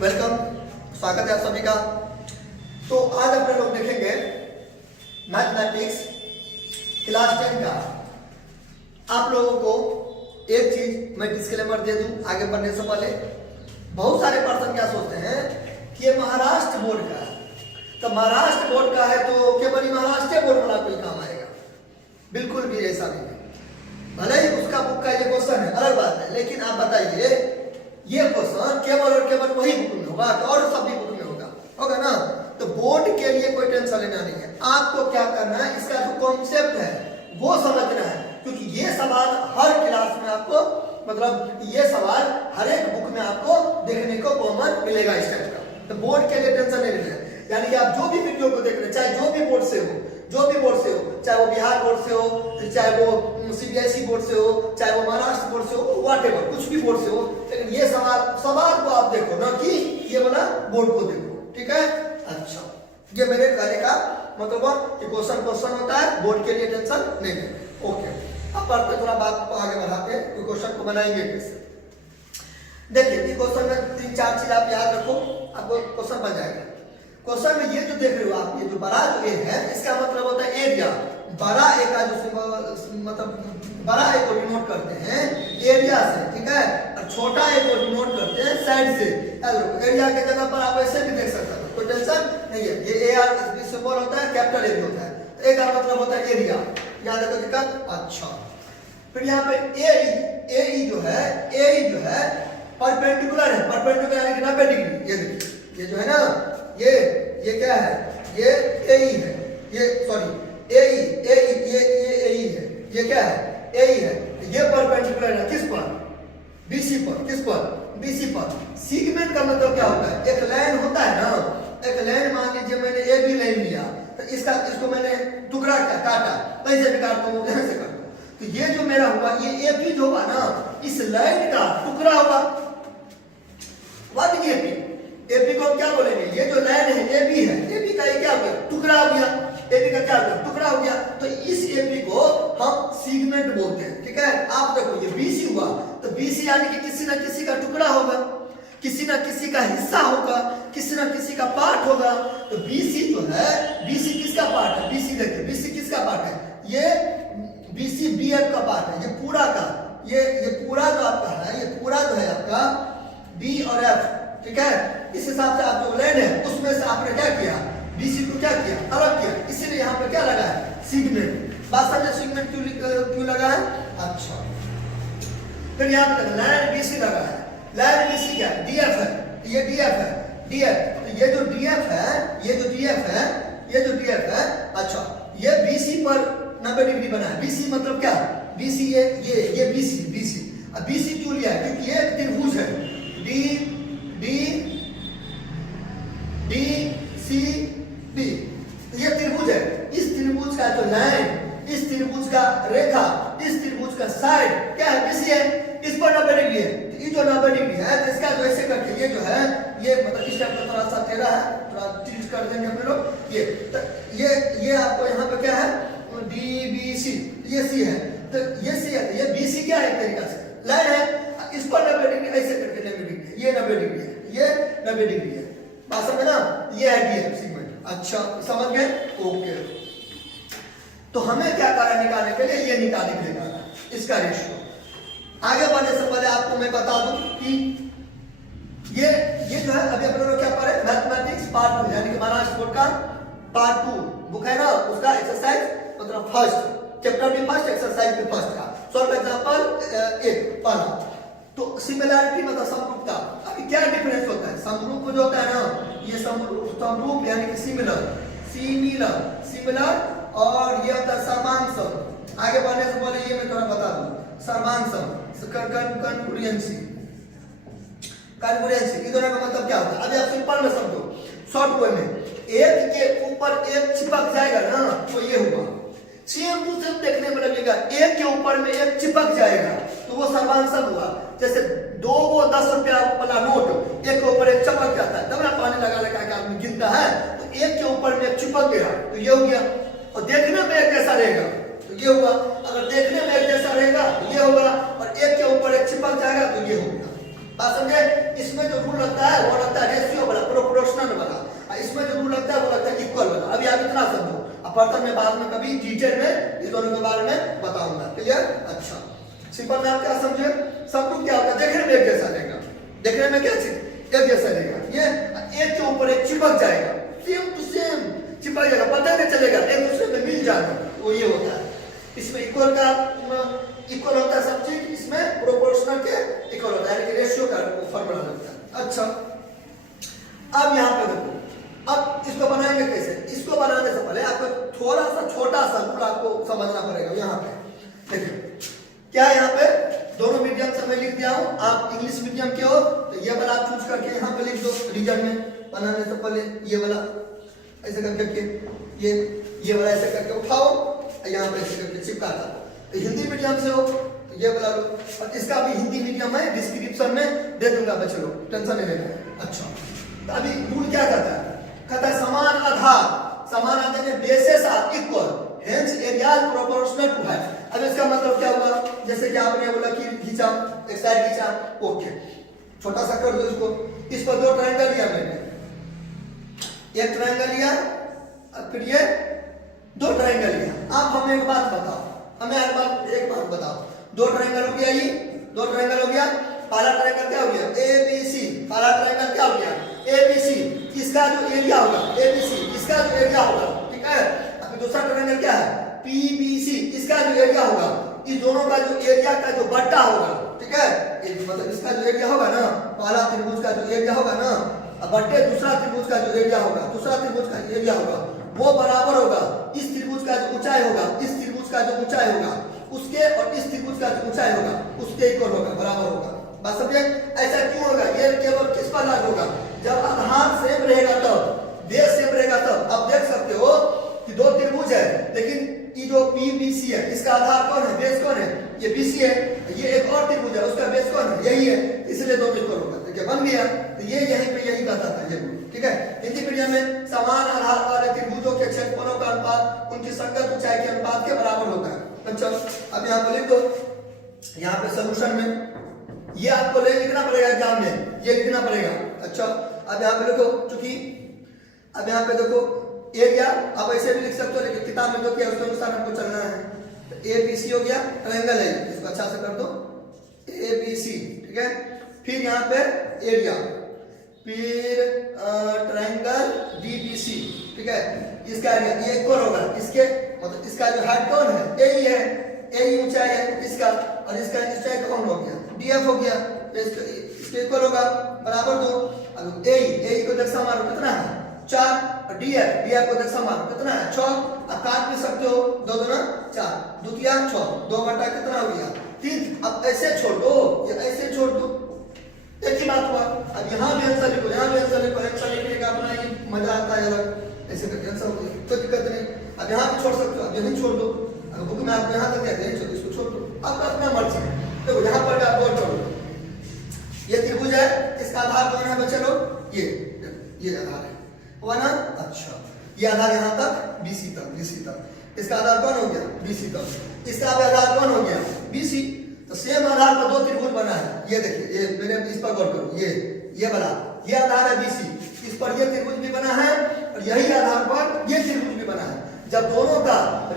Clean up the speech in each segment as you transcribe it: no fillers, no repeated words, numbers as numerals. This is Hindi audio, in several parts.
वेलकम, स्वागत है आप सभी का। तो आज अपने लोग देखेंगे मैथमेटिक्स क्लास 10 का। आप लोगों को एक चीज मैं डिस्क्लेमर दे दूं आगे बढ़ने से पहले। बहुत सारे पर्सन क्या सोचते हैं कि ये महाराष्ट्र बोर्ड का है, तो महाराष्ट्र बोर्ड का है तो केवल महाराष्ट्र बोर्ड वाला कोई काम आएगा। बिल्कुल भी ऐसा नहीं है। भले ही उसका बुक का ये क्वेश्चन है, अलग बात है, लेकिन आप बताइए ये क्वेश्चन केवल और केवल वही बुक में होगा और सभी बुक में होगा ना? तो बोर्ड के लिए कोई टेंशन लेना नहीं है। आपको क्या करना है, इसका जो कॉन्सेप्ट है वो समझना है, क्योंकि ये सवाल हर क्लास में आपको, मतलब ये सवाल हर एक बुक में आपको देखने को कॉमन मिलेगा इस टाइप का। तो बोर्ड के लिए टेंशन नहीं लेना है। यानी कि आप जो भी वीडियो को देख रहे हैं, चाहे जो भी बोर्ड से हो, चाहे वो बिहार बोर्ड से हो, चाहे वो सीबीएसई बोर्ड से हो, चाहे वो महाराष्ट्र बोर्ड से हो, व्हाटएवर, कुछ भी बोर्ड से हो, लेकिन ये सवाल को आप देखो ना कि ये वाला बोर्ड को देखो, ठीक है? अच्छा, ये मेरे कहने का मतलब कि क्वेश्चन होता है, बोर्ड के लिए टेंशन नहीं है। ओके, अब पढ़ते थोड़ा बात को आगे बढ़ाते हैं कि क्वेश्चन को बनाएंगे कैसे। देखिए ये क्वेश्चन में 3-4 चीज आप याद रखो, आपको क्वेश्चन बन जाएगा। क्वेश्चन में ये जो देख रहे हो आप, ये जो बड़ा जो ए है, इसका मतलब होता है एरिया। बड़ा ए का जो मतलब बड़ा ए को डिनोट करते हैं एरिया से, ठीक है? और छोटा ए को डिनोट करते हैं साइड से। एरिया के जगह पर आप ऐसे भी देख सकते हो, कोई टेंशन नहीं है। ये ए आर सिंबल होता है, कैपिटल ए होता है, तो ए का मतलब होता है एरिया। याद रखो दिक्कत। अच्छा, फिर यहाँ पे ए जो है परपेंडिकुलर है, परपेंडिकुलर यानी कि 90 डिग्री। ये देखिए, ये जो है ना, ये क्या है, ये एई है, ये सॉरी एई है, ये क्या है, एई है। ये परपेंडिकुलर है किस पर, बीसी पर। किस पर, बीसी पर। सेगमेंट का मतलब क्या होता है, एक लाइन होता है ना, एक लाइन मान लीजिए मैंने ए बी लाइन लिया, तो इसको मैंने टुकड़ा क्या काटा, ऐसे भी काटता हूँ, ऐसे करता हूँ, तो ये जो मेरा हुआ, ये ए बी जो होगा ना, इस लाइन का टुकड़ा होगा। What is AP? एपी को हम क्या बोलेंगे, ये जो लाइन है एबी है, एबी का ये क्या हो गया, टुकड़ा हो गया। एपी का क्या हो गया, टुकड़ा हो गया। तो इस एपी को हम सेगमेंट बोलते हैं, ठीक है? आप देखो ये बीसी हुआ, तो बीसी यानी कि किसी ना किसी का टुकड़ा होगा, किसी ना किसी का हिस्सा होगा, किसी ना किसी का पार्ट होगा। तो बीसी जो है, बीसी किसका पार्ट है, बीसी देखिए, बीसी किसका पार्ट है, ये बीसी बीएफ का पार्ट है। ये पूरा का ये पूरा जो आपका है, ये पूरा जो है आपका बी और एफ, ठीक है? इस हिसाब से आप जो लाइन है उसमें से आपने क्या किया, बीसी को क्या किया, अलग किया, इसीलिए यहाँ पे क्या लगा है, सेगमेंट। बात समझे, सेगमेंट क्यों लगा है? अच्छा, फिर यहाँ पे लाइन बीसी लगा है। लाइन बीसी क्या है, डीएफ है, ये डीएफ है, डीएफ। तो ये जो डीएफ है, अच्छा, ये बीसी पर 90 डिग्री बना है। बीसी मतलब क्या, बीसी ये बीसी। अब बीसी क्यों लिया है, क्योंकि ये त्रिभुज है, डी सी बी, ये त्रिभुज है। इस त्रिभुज का जो लाइन, इस त्रिभुज का रेखा, इस त्रिभुज का साइड क्या है, बीसी है। इस पर 90 डिग्री है, तो ये जो 90 डिग्री है, तो इसका जो ऐसे करके ये जो है, ये मतलब इस टाइप का थोड़ा सा टेढ़ा है, थोड़ा टिल्ट कर देंगे हम लोग। ये तो ये आपको यहाँ पे क्या है, डी बी सी, ये सी है, तो ये सी है, ये बी सी क्या है, एक तरीका से लाइन है। इस पर 90 डिग्री, ऐसे करके 90 डिग्री, ये 90 डिग्री है, ये 90 डिग्री है। बात समझ ना, ये है डीएफ सेगमेंट। अच्छा, समझ गए? ओके, तो हमें क्या करना, निकालने के लिए ये निकालना इसका रेशियो। आगे बढ़ने से पहले आपको मैं बता दूं कि ये जो है, अभी अपन लोग क्या पढ़े, मैथमेटिक्स पार्ट 2, यानी कि महाराष्ट्र बोर्ड का पार्ट 2 बुक है ना, उसका एक्सरसाइज मतलब फर्स्ट चैप्टर में फर्स्ट, एक्सरसाइज में फर्स्ट का सॉल्व एग्जांपल 1 पढ़ा। तो सिमिलरिटी मतलब समरूपता। अभी क्या डिफरेंस होता है, समरूप जो होता है ना, ये समरूप यानी कि सिमिलर, और ये होता है समांसम। आगे बढ़ने से पहले ये मैं थोड़ा बता दूं, समांसम, कंकरेंसी, ये दोनों का मतलब क्या होता है। अभी आप सिंपल में समझो, शॉर्ट वे में, एक के ऊपर एक चिपक जाएगा ना, तो ये हुआ। सेम टू सेम देखने में लगेगा, एक के ऊपर में एक चिपक जाएगा, तो वो समांसम हुआ। जैसे 2 को 10 रुपया वाला नोट एक के ऊपर एक चिपक जाता है, तब ना पानी लगा के आदमी गिनता है, तो एक के ऊपर में एक चिपक गया, तो ये हो गया। और देखने में एक जैसा रहेगा, तो ये होगा। अगर देखने में एक जैसा रहेगा, तो ये होगा, और एक के ऊपर एक चिपक जाएगा, तो ये होगा। बात समझे? इसमें जो रूल लगता है वो लगता है रेशियो वाला, प्रोपोर्शनल वाला, इसमें जो रूल लगता है वो लगता है इक्वल वाला। अभी आप इतना समझो, अब फर्दर में बाद में कभी डिटेल में इस दोनों के बारे में बताऊंगा। क्लियर? अच्छा, सिंपल में आप क्या समझे, सब कुछ क्या होता है देखने में एक जैसा रहेगा, देखने में क्या चीज एक जैसा रहेगा, ये एक के ऊपर एक चिपक जाएगा, सेम टू सेम चिपक जाएगा, पता नहीं चलेगा, एक दूसरे में मिल जाएगा, वो ये होता है। इसमें इक्वल का इक्वल होता है सब चीज, इसमें प्रोपोर्शनल के इक्वल होता है, यानी कि रेशियो का फॉर्मूला लगता है। अच्छा, अब यहाँ पे देखो, अब इसको बनाएंगे कैसे, इसको बनाने से पहले आपको थोड़ा सा छोटा सा रूल आपको समझना पड़ेगा। यहाँ पे देखिए क्या है, यहाँ पे दोनों मीडियम से मैं लिख दिया हूँ, आप इंग्लिश मीडियम के हो तो ये वाला चूज करके यहाँ पे लिख दो, रीजन में बनाने से पहले ये वाला ऐसे करके ये वाला ऐसे करके उठाओ, यहाँ पे ऐसे करके चिपका दो। हिंदी मीडियम से हो तो ये वाला लो, और इसका भी हिंदी मीडियम है, डिस्क्रिप्शन में दे दूंगा बच्चों, टेंशन नहीं लेना। अच्छा, तो अभी रूल क्या कहता है, कहता है समान आधार में basis are equal, hence areas proportional to height. अब इसका मतलब क्या हुआ, जैसे कि आपने बोला कि खींचा, एक साइड खींचा, ओके, छोटा सा कर दो इसको, इस पर दो ट्रायंगल लिया मैंने, एक ट्रायंगल लिया और फिर ये दो ट्रायंगल लिया। आप हमें एक बात बताओ, एक बात बताओ, दो ट्रायंगल हो गया, ये दो ट्रायंगल हो गया, पहला ट्रायंगल क्या हो गया ABC, पहला ट्रायंगल क्या हो गया ABC, इसका जो एरिया होगा ABC, इसका जो एरिया होगा, ठीक है। अभी दूसरा ट्रायंगल क्या है PBC, इसका जो एरिया होगा, इस दोनों का जो एरिया का जो बट्टा होगा, ठीक है, मतलब इसका जो एरिया होगा ना, पहला त्रिभुज का जो एरिया होगा ना, बट्टे दूसरा त्रिभुज का जो एरिया होगा, दूसरा त्रिभुज का एरिया होगा, वो बराबर होगा इस त्रिभुज का जो ऊंचाई होगा, इस त्रिभुज का जो ऊंचाई होगा उसके, और इस त्रिभुज का जो ऊंचाई होगा उसके इक्वल होगा, बराबर होगा। बात समझे? ऐसा क्यों होगा, ये केवल किस पर लागू होगा, जब आधार सेम रहेगा तब, बेस सेम रहेगा तब। आप देख सकते हो कि दो त्रिभुज है, लेकिन ये जो PBC है इसका आधार कौन है, बेस कौन है, ये BC है, ये एक और त्रिभुज है उसका बेस कौन है, यही है, इसलिए दोनों इक्वल होगा। ठीक है, बन गया। तो ये यहीं पे यही कहता था ये, ठीक है। हिंदी मीडियम में समान आधार वाले त्रिभुजों के क्षेत्रफलों का अनुपात उनकी संगत ऊंचाई के अनुपात के बराबर होता है। अच्छा, अब यहाँ पर लिख दो, यहाँ पे सोल्यूशन में ये आपको लिखना पड़ेगा, एग्जाम में ये लिखना पड़ेगा। अच्छा, अब यहाँ पे देखो, चूंकि अब यहाँ पे देखो एरिया, अब ऐसे भी लिख सकते हो, लेकिन किताब में जो किया उसके अनुसार हमको चलना है। तो ABC हो गया, ट्रायंगल है, इसको अच्छा से कर दो ABC, ठीक है। फिर यहाँ पे एरिया, फिर ट्रायंगल DBC, ठीक है, इसका एरिया ये इक्वल होगा इसके, मतलब इसका जो हाइट कौन है, यही है, यही ऊंचाई है इसका, और इसका ऊंचाई कौन हो गया DF हो गया, इसके इक्वल होगा, बराबर दो। अब ए को देख मारो कितना है 4, और DF को देख मारो कितना है 6, अब काट भी सकते हो, 2 दूना 4, द्वितीय 6, 2 बटा कितना हो गया 3। अब ऐसे छोड़ दो, ये ऐसे छोड़ दो, एक ही बात हुआ। अब यहाँ भी आंसर लिखो, यहाँ भी आंसर लिखो, आंसर लिखने का अपना ही मजा आता है अलग, ऐसे करके आंसर हो गया, कोई दिक्कत नहीं। अब यहाँ भी छोड़ सकते हो, अब यहीं छोड़ दो, अगर बुक में आप यहाँ तक कहते हैं छोड़, इसको छोड़ दो, आपका अपना मर्जी है। देखो यहाँ पर आप और छोड़ो, ये त्रिभुज है, इसका आधार कौन है बच्चे लोग, ये आधार है, हुआ ना। अच्छा, ये आधार यहाँ तक BC तक, इसका आधार कौन हो गया BC तक, इसका आधार कौन हो गया BC। तो सेम आधार पर दो त्रिभुज बना है, ये देखिए, ये मेरे इस पर गौर करो, ये बना, ये आधार है BC, इस पर ये त्रिभुज भी बना है, और यही आधार पर ये त्रिभुज भी बना है। जब दोनों का जो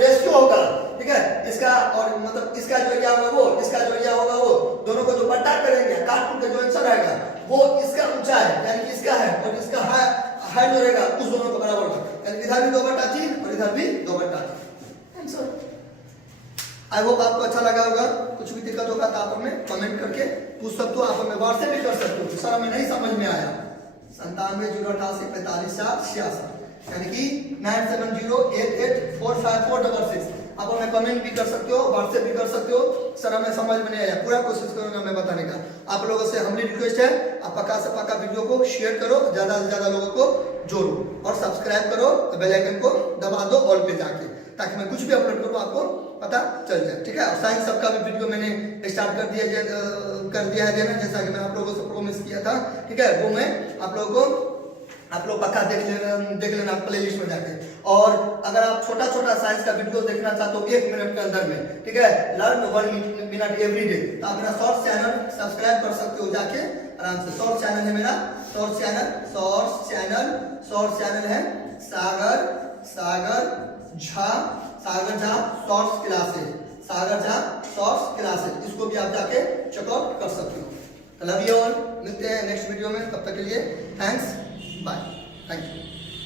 रेशियो होगा, ठीक है, इसका और मतलब इसका जो एरिया होगा वो, इसका जो एरिया होगा वो, दोनों को जो बट्टा करेंगे, काट के जो आंसर आएगा वो इसका ऊंचाई यानी कि इसका है, और इसका हाइट जो रहेगा उस दोनों को बराबर होगा, यानी इधर भी 2/3 और इधर भी 2/3 आंसर। आई होप आपको अच्छा लगा होगा। कुछ भी दिक्कत होगा तो आप हमें कमेंट करके पूछ सकते हो, आप हमें व्हाट्सएप भी कर सकते हो, सर हमें नहीं समझ में आया, 9708454666, यानी कि 9708845466। आप हमें कमेंट भी कर सकते हो, व्हाट्सएप भी कर सकते हो, सर हमें समझ में नहीं आया, पूरा कोशिश करूंगा मैं बताने का। आप लोगों से हमारी रिक्वेस्ट है, आप पक्का से पक्का वीडियो को शेयर करो, ज्यादा से ज्यादा लोगों को जोड़ो, और सब्सक्राइब करो, बेल आइकन को दबा दो ऑल पे जाके, ताकि मैं कुछ भी अपलोड करूँ आपको पता चल जाए, ठीक है। और साइंस सबका भी वीडियो मैंने स्टार्ट कर दिया है देना, जैसा कि मैं आप लोगों से प्रॉमिस किया था, ठीक है, वो मैं आप लोगों को आप लोग पक्का देख लेना प्ले लिस्ट में जाके। और अगर आप छोटा छोटा साइंस का वीडियो देखना चाहते हो 1 मिनट के अंदर में, ठीक है, लर्न 1 मिनट एवरी डे, तो आप मेरा शॉर्ट चैनल सब्सक्राइब कर सकते हो जाके आराम से। शॉर्ट चैनल है मेरा, शॉर्ट चैनल है सागर झा शॉर्ट्स क्लासेस, इसको भी आप जाके चेकआउट कर सकते हो। तो लव यू ऑल, मिलते हैं नेक्स्ट वीडियो में, तब तक के लिए थैंक्स, बाय, थैंक यू।